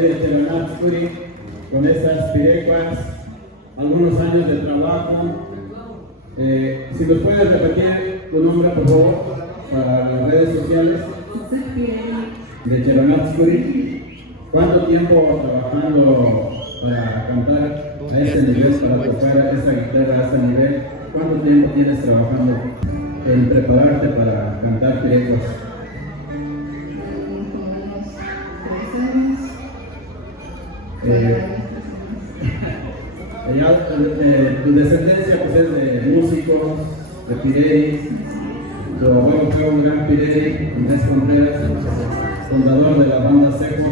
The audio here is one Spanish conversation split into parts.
de Chelonatscuri, con estas pirecuas, algunos años de trabajo. Si nos puedes repetir tu nombre, por favor, para las redes sociales de Chelonatscuri. ¿Cuánto tiempo trabajando para cantar a ese nivel, para tocar esa guitarra a ese nivel? ¿Cuánto tiempo tienes trabajando en prepararte para cantar pirecuas? Tu descendencia pues, es de músicos, de Pirelli. Tu abuelo fue un gran Pirelli, Andrés Contreras, fundador de la banda CJ.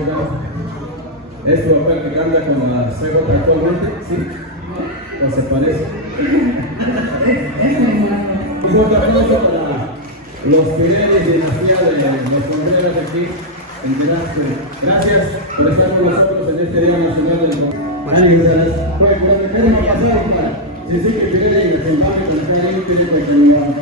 ¿Es tu papá que canta con la CJ actualmente? ¿Sí? ¿O se parece? Un fuerte aplauso para los Pirelli, dinastía de los Contreras aquí en Chelonatscuri. Gracias por estar con nosotros en este Día Nacional del Rock. Pues cuando queremos pasar, si sí que Pirelli me contaba con el cariño que yo que lo hago.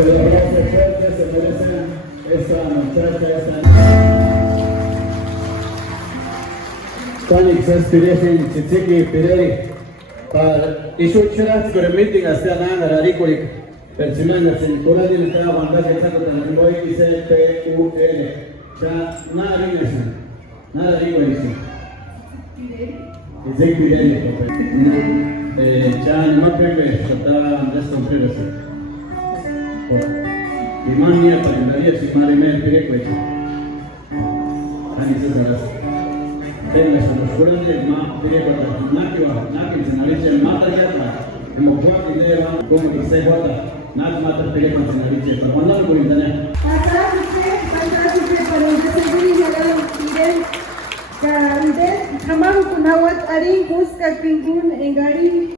Se lo abrazo fuerte, se merecen esta muchacha, esta... Tonic Inspiration, Chichiki, Pirelli, para Ishuchara, for a meeting as the Nana Rarikulik, Persimanas in Kuradin, Wanda, Boy, is a PUL, not Rination, not a Rination. It's a Pirelli, Chan Mapepe, Andres Conspiracy. Imania para la vida, si madre me pide cuenta. Ani se sabe. Tengo esa locura de más pide cuenta. Nada que se analice el mata ya está. Como cuatro ideas, como que se guarda. Nada mata pide cuenta se analice. Para mandarlo por internet. Atrás usted para el desarrollo de la Fidel. Jamás con agua, harín, busca, pingún, en garín.